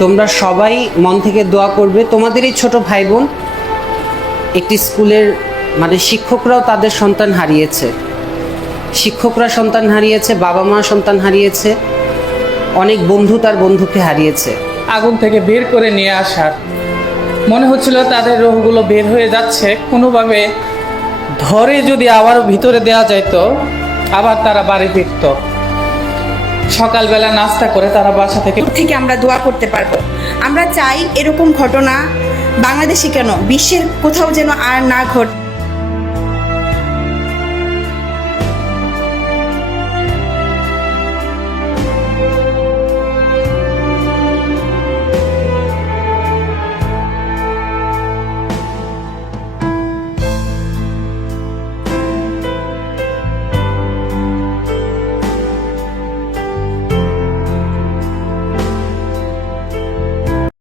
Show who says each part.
Speaker 1: তোমরা সবাই মন থেকে দোয়া করবে। তোমাদের এই ছোট ভাই বোন একটি স্কুলের মানে শিক্ষকরাও তাদের সন্তান হারিয়েছে। শিক্ষকরা সন্তান হারিয়েছে, বাবা মা সন্তান হারিয়েছে, অনেক বন্ধু তার বন্ধুকে হারিয়েছে।
Speaker 2: আগুন থেকে বের করে নিয়ে আসার। মনে হচ্ছিল তাদের রোগগুলো বের হয়ে যাচ্ছে। কোনোভাবে ধরে যদি আবার ভিতরে দেওয়া যাইতো, আবার তারা বাড়ি ফিরত। সকালবেলা নাস্তা করে তারা বাসা থেকে
Speaker 3: থেকে আমরা দোয়া করতে পারব। আমরা চাই এরকম ঘটনা বাংলাদেশে কেন, বিশ্বের কোথাও যেন আর না ঘট